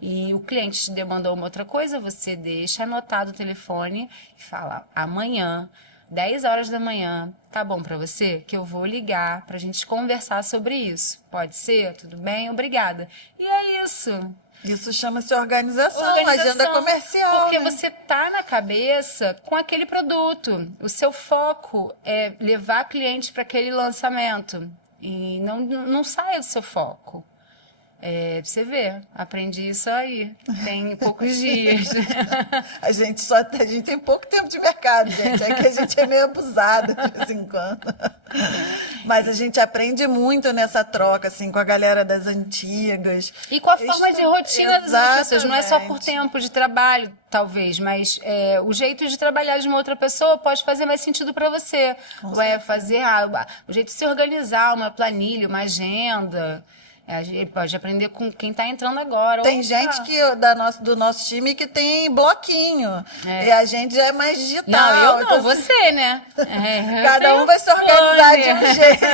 E o cliente te demandou uma outra coisa, você deixa anotado o telefone e fala, amanhã, 10 horas da manhã, tá bom para você? Que eu vou ligar pra gente conversar sobre isso. Pode ser? Tudo bem? Obrigada. E é isso. Isso chama-se organização, agenda comercial. Porque né? você tá na cabeça com aquele produto. O seu foco é levar cliente para aquele lançamento. E não saia do seu foco. Você vê, aprendi isso aí, tem poucos dias. A gente tem pouco tempo de mercado, gente. É que a gente é meio abusado de vez em quando. Mas a gente aprende muito nessa troca, assim, com a galera das antigas. E com a forma de rotina das outras pessoas. Não é só por tempo de trabalho, talvez, mas o jeito de trabalhar de uma outra pessoa pode fazer mais sentido para você. Fazer o jeito de se organizar, uma planilha, uma agenda. A gente pode aprender com quem está entrando agora. Tem gente do nosso time que tem bloquinho. E a gente já é mais digital. Não, eu não, então, você, né? Cada um vai se organizar de um jeito.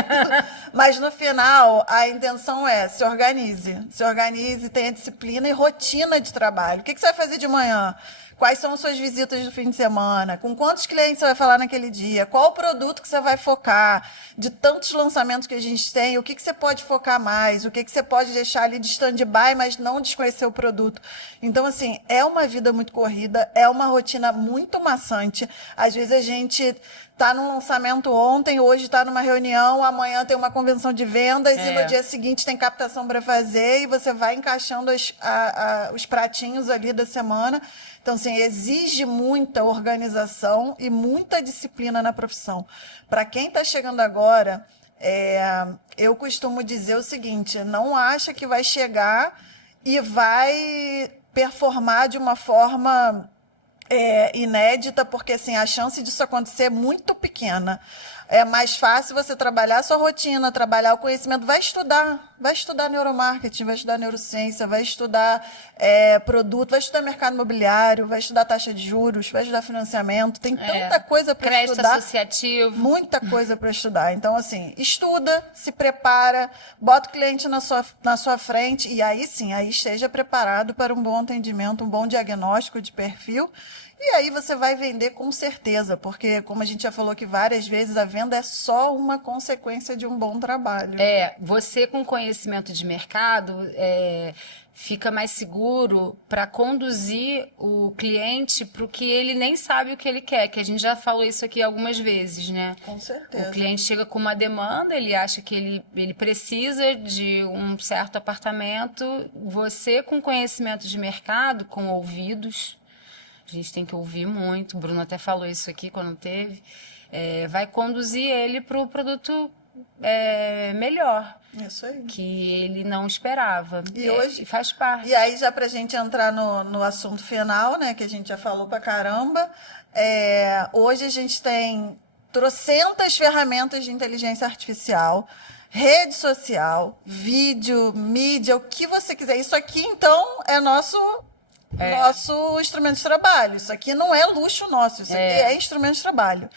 Mas no final, a intenção é se organize, tenha disciplina e rotina de trabalho. O que você vai fazer de manhã? Quais são as suas visitas do fim de semana? Com quantos clientes você vai falar naquele dia? Qual o produto que você vai focar? De tantos lançamentos que a gente tem, o que você pode focar mais? O que você pode deixar ali de stand-by, mas não desconhecer o produto? Então, assim, é uma vida muito corrida, é uma rotina muito maçante. Às vezes a gente está num lançamento ontem, hoje está numa reunião, amanhã tem uma convenção de vendas e no dia seguinte tem captação para fazer e você vai encaixando os pratinhos ali da semana. Então, assim, exige muita organização e muita disciplina na profissão. Para quem está chegando agora, eu costumo dizer o seguinte, não acha que vai chegar e vai performar de uma forma inédita, porque assim, a chance disso acontecer é muito pequena. É mais fácil você trabalhar a sua rotina, trabalhar o conhecimento. Vai estudar neuromarketing, vai estudar neurociência, vai estudar produto, vai estudar mercado imobiliário, vai estudar taxa de juros, vai estudar financiamento. Tem tanta coisa para estudar. Crédito associativo. Muita coisa para estudar. Então, assim, estuda, se prepara, bota o cliente na sua frente e aí sim, aí esteja preparado para um bom atendimento, um bom diagnóstico de perfil. E aí você vai vender com certeza, porque, como a gente já falou aqui várias vezes, a venda é só uma consequência de um bom trabalho. Você com conhecimento de mercado fica mais seguro para conduzir o cliente para o que ele nem sabe o que ele quer, que a gente já falou isso aqui algumas vezes, né? Com certeza. O cliente chega com uma demanda, ele acha que ele precisa de um certo apartamento. Você com conhecimento de mercado, com ouvidos... A gente tem que ouvir muito, o Bruno até falou isso aqui quando teve, vai conduzir ele para o produto melhor. Isso aí. Que ele não esperava. E hoje faz parte. E aí, já para a gente entrar no assunto final, né, que a gente já falou pra caramba, hoje a gente tem trocentas ferramentas de inteligência artificial, rede social, vídeo, mídia, o que você quiser. Isso aqui, então, é nosso instrumento de trabalho. Isso aqui não é luxo nosso, isso aqui é instrumento de trabalho.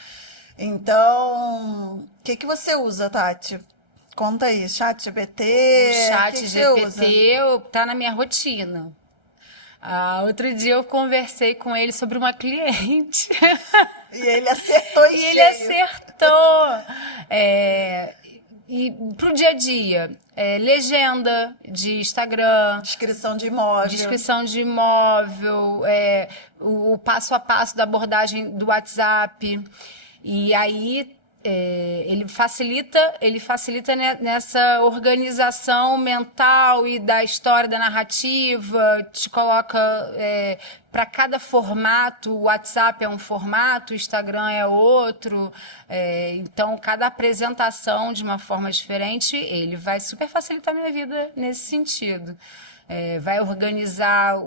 Então, o que você usa, Tati? Conta aí, ChatGPT. O ChatGPT tá na minha rotina. Outro dia eu conversei com ele sobre uma cliente. E ele acertou em cheio. Ele acertou. E pro dia a dia, legenda de Instagram. Descrição de imóvel. O passo a passo da abordagem do WhatsApp. E aí ele facilita nessa organização mental e da história, da narrativa, te coloca para cada formato. O WhatsApp é um formato, o Instagram é outro, então cada apresentação de uma forma diferente, ele vai super facilitar a minha vida nesse sentido. Vai organizar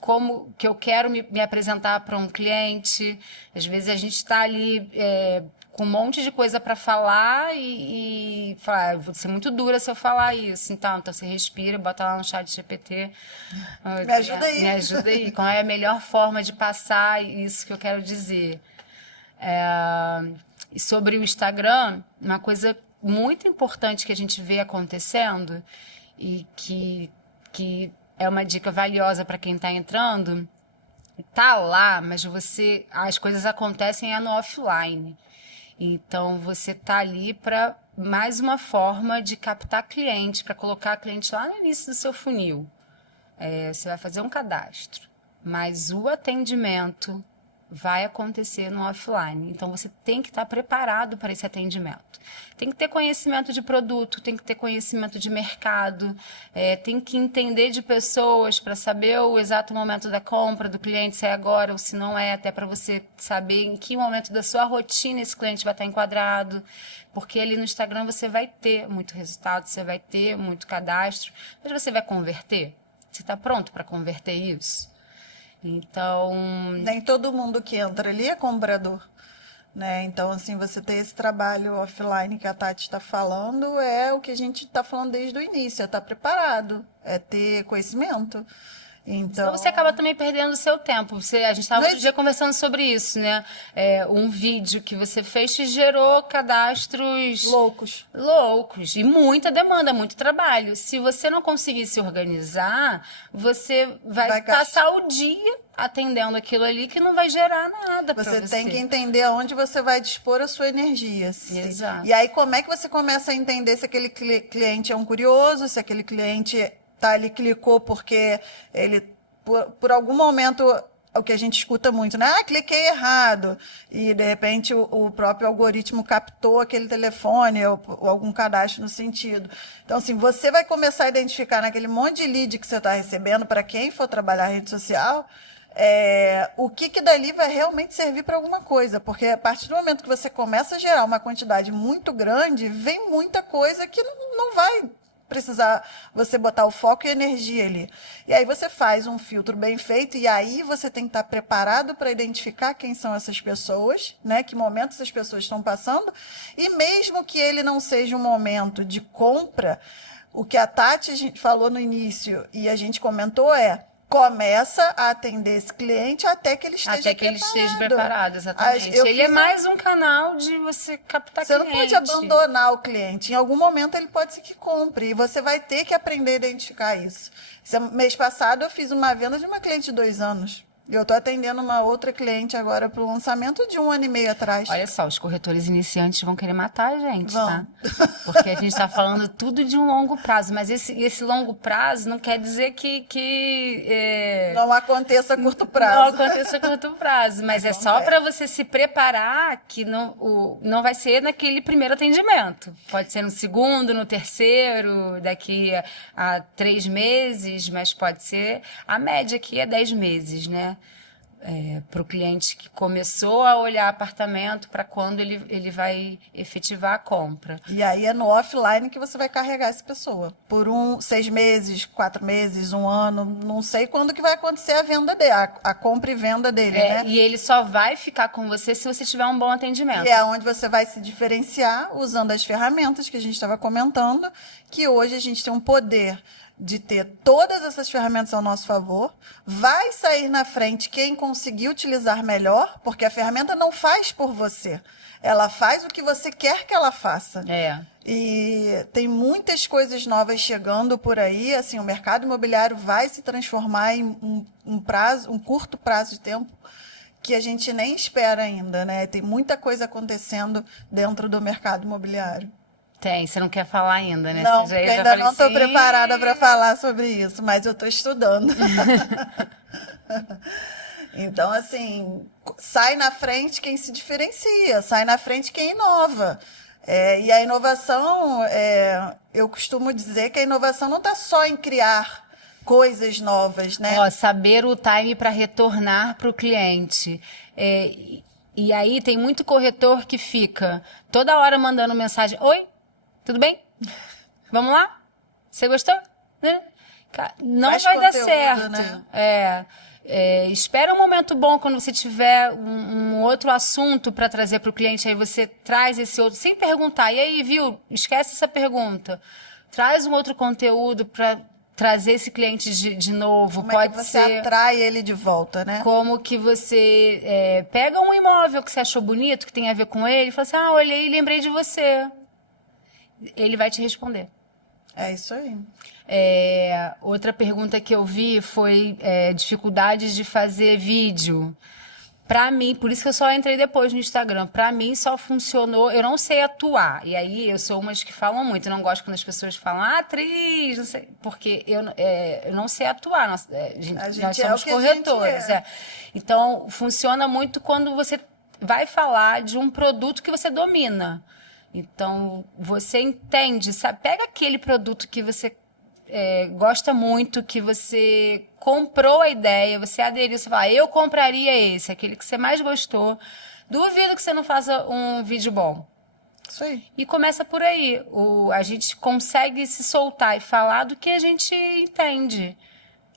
como que eu quero me apresentar para um cliente. Às vezes a gente está ali com um monte de coisa para falar e falar, vou ser muito dura se eu falar isso. Então você respira, bota lá no ChatGPT. Me ajuda aí. Me ajuda aí. Qual é a melhor forma de passar isso que eu quero dizer? E sobre o Instagram, uma coisa muito importante que a gente vê acontecendo e que é uma dica valiosa para quem está entrando, tá lá, mas as coisas acontecem no offline. Então, você tá ali para mais uma forma de captar cliente, para colocar cliente lá no início do seu funil. Você vai fazer um cadastro, mas o atendimento vai acontecer no offline. Então, você tem que estar preparado para esse atendimento. Tem que ter conhecimento de produto, tem que ter conhecimento de mercado, tem que entender de pessoas para saber o exato momento da compra do cliente, se é agora ou se não é, até para você saber em que momento da sua rotina esse cliente vai estar enquadrado. Porque ali no Instagram você vai ter muito resultado, você vai ter muito cadastro, mas você vai converter? Você está pronto para converter isso? Então... Nem todo mundo que entra ali é comprador, né? Então, assim, você ter esse trabalho offline que a Tati está falando é o que a gente está falando desde o início, é estar preparado, é ter conhecimento. Então você acaba também perdendo o seu tempo. A gente estava outro dia conversando sobre isso, né? Um vídeo que você fez te gerou cadastros loucos. E muita demanda, muito trabalho. Se você não conseguir se organizar, você vai passar o dia atendendo aquilo ali que não vai gerar nada para você. Você tem que entender aonde você vai dispor a sua energia. Exato. E aí, como é que você começa a entender se aquele cliente é um curioso, se aquele cliente tá ali, clicou porque ele, por algum momento, o que a gente escuta muito, né? Cliquei errado. E, de repente, o próprio algoritmo captou aquele telefone ou algum cadastro no sentido. Então, assim, você vai começar a identificar naquele monte de lead que você está recebendo, para quem for trabalhar rede social, o que dali vai realmente servir para alguma coisa. Porque a partir do momento que você começa a gerar uma quantidade muito grande, vem muita coisa que não vai precisar você botar o foco e energia ali. E aí você faz um filtro bem feito e aí você tem que estar preparado para identificar quem são essas pessoas, né? Que momento essas pessoas estão passando. E mesmo que ele não seja um momento de compra, o que a Tati falou no início e a gente comentou começa a atender esse cliente até que ele esteja preparado. Exatamente. Ele é mais um canal de você captar cliente. Você não pode abandonar o cliente. Em algum momento ele pode ser que compre. E você vai ter que aprender a identificar isso. Mês passado eu fiz uma venda de uma cliente de 2 anos. Eu estou atendendo uma outra cliente agora para o lançamento de 1 ano e meio atrás. Olha só, os corretores iniciantes vão querer matar a gente, tá? Porque a gente está falando tudo de um longo prazo. Mas esse longo prazo não quer dizer que não aconteça a curto prazo. Não aconteça a curto prazo. Mas é só para você se preparar que não vai ser naquele primeiro atendimento. Pode ser no segundo, no terceiro, daqui a 3 meses, mas pode ser... A média aqui é 10 meses, né? Para o cliente que começou a olhar apartamento para quando ele vai efetivar a compra. E aí é no offline que você vai carregar essa pessoa. Por 6 meses, 4 meses, 1 ano, não sei quando que vai acontecer a venda dele, a compra e venda dele, né? E ele só vai ficar com você se você tiver um bom atendimento. E é onde você vai se diferenciar usando as ferramentas que a gente estava comentando, que hoje a gente tem um poder de ter todas essas ferramentas ao nosso favor, vai sair na frente quem conseguir utilizar melhor, porque a ferramenta não faz por você. Ela faz o que você quer que ela faça. E tem muitas coisas novas chegando por aí. Assim, o mercado imobiliário vai se transformar em um curto prazo de tempo que a gente nem espera ainda, né? Tem muita coisa acontecendo dentro do mercado imobiliário. Tem, você não quer falar ainda, né? Não, porque ainda não estou preparada para falar sobre isso, mas eu estou estudando. Então, assim, sai na frente quem se diferencia, sai na frente quem inova. E a inovação, eu costumo dizer que a inovação não está só em criar coisas novas, né? Saber o time para retornar para o cliente. E aí tem muito corretor que fica toda hora mandando mensagem: oi, tudo bem? Vamos lá? Você gostou? Não vai dar certo. Né? Espera um momento bom quando você tiver um outro assunto para trazer para o cliente, aí você traz esse outro, sem perguntar. E aí, viu? Esquece essa pergunta. Traz um outro conteúdo para trazer esse cliente de novo. Como é que você atrai ele de volta, né? Como que você pega um imóvel que você achou bonito, que tem a ver com ele, e fala assim: olhei e lembrei de você. Ele vai te responder. É isso aí. Outra pergunta que eu vi foi dificuldades de fazer vídeo. Pra mim, por isso que eu só entrei depois no Instagram. Pra mim só funcionou. Eu não sei atuar. E aí eu sou umas que falam muito. Eu não gosto quando as pessoas falam atriz, não sei. Porque eu não sei atuar. Nós somos corretores. Então, funciona muito quando você vai falar de um produto que você domina. Então, você entende, sabe? Pega aquele produto que você gosta muito, que você comprou a ideia, você aderiu, você fala: eu compraria esse, aquele que você mais gostou. Duvido que você não faça um vídeo bom. Isso aí. E começa por aí. A gente consegue se soltar e falar do que a gente entende.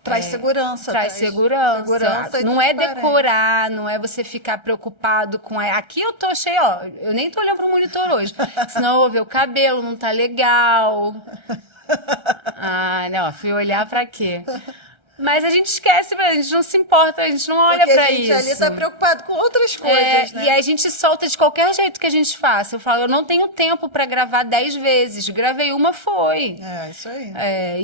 Traz segurança. Traz segurança. Não é decorar, não é você ficar preocupado com... Aqui eu tô cheio, eu nem tô olhando pro monitor hoje. Senão eu vou ver o cabelo, não tá legal. Não, fui olhar pra quê? Mas a gente esquece, a gente não se importa, a gente não olha Porque pra a gente isso. ali tá preocupado com outras coisas, né? E aí a gente solta de qualquer jeito que a gente faça. Eu falo, eu não tenho tempo pra gravar 10 vezes. Gravei uma, foi. É, isso aí.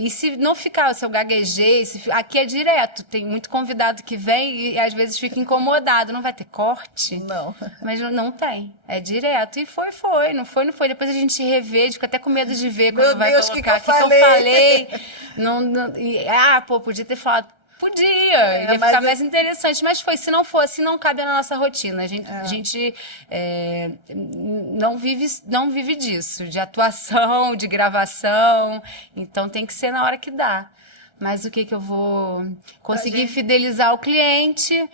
E se não ficar, se eu gaguejei, aqui é direto. Tem muito convidado que vem e às vezes fica incomodado. Não vai ter corte? Não. Mas não tem. É direto. E foi. Não foi. Depois a gente revê, fica até com medo de ver Meu quando vai Deus, colocar. o que eu falei? Podia ter falado. Podia, ia mas ficar mais interessante, mas foi. Se não fosse, não cabe na nossa rotina. A gente não vive disso, de atuação, de gravação. Então tem que ser na hora que dá. Mas o que eu vou conseguir fidelizar o cliente?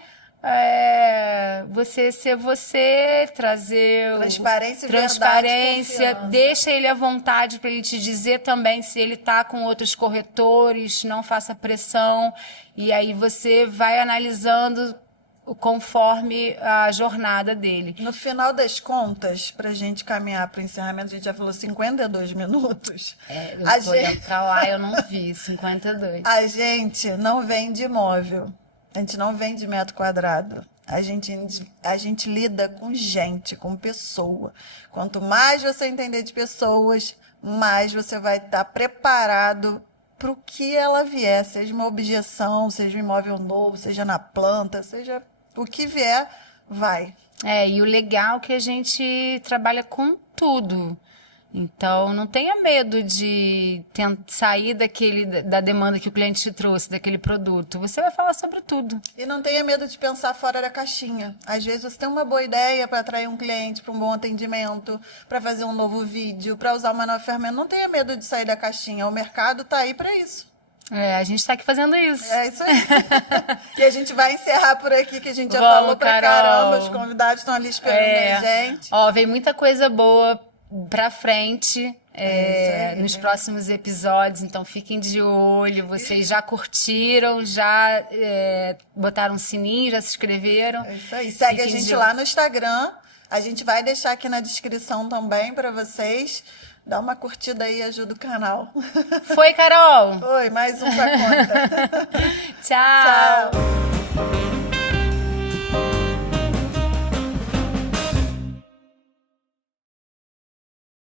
Você ser você, trazer transparência, transparência, verdade, deixa ele à vontade para ele te dizer também se ele está com outros corretores, não faça pressão, e aí você vai analisando conforme a jornada dele. No final das contas, pra gente caminhar para o encerramento, a gente já falou 52 minutos. Eu tô olhando pra lá, eu não vi, 52. A gente não vende imóvel. A gente não vende metro quadrado. A gente lida com gente, com pessoa. Quanto mais você entender de pessoas, mais você vai estar preparado para o que ela vier. Seja uma objeção, seja um imóvel novo, seja na planta, seja o que vier, vai. E o legal é que a gente trabalha com tudo. Então, não tenha medo de sair da demanda que o cliente te trouxe, daquele produto. Você vai falar sobre tudo. E não tenha medo de pensar fora da caixinha. Às vezes você tem uma boa ideia para atrair um cliente, para um bom atendimento, para fazer um novo vídeo, para usar uma nova ferramenta. Não tenha medo de sair da caixinha. O mercado está aí para isso. A gente está aqui fazendo isso. É isso aí. E a gente vai encerrar por aqui, que a gente já falou pra caramba. Os convidados estão ali esperando a gente. Vem muita coisa boa pra frente nos próximos episódios, então fiquem de olho. Vocês já curtiram, já botaram um sininho, já se inscreveram. É isso aí. Segue a gente lá no Instagram. A gente vai deixar aqui na descrição também para vocês. Dá uma curtida aí e ajuda o canal. Foi, Carol? Foi, mais um pra conta. Tchau.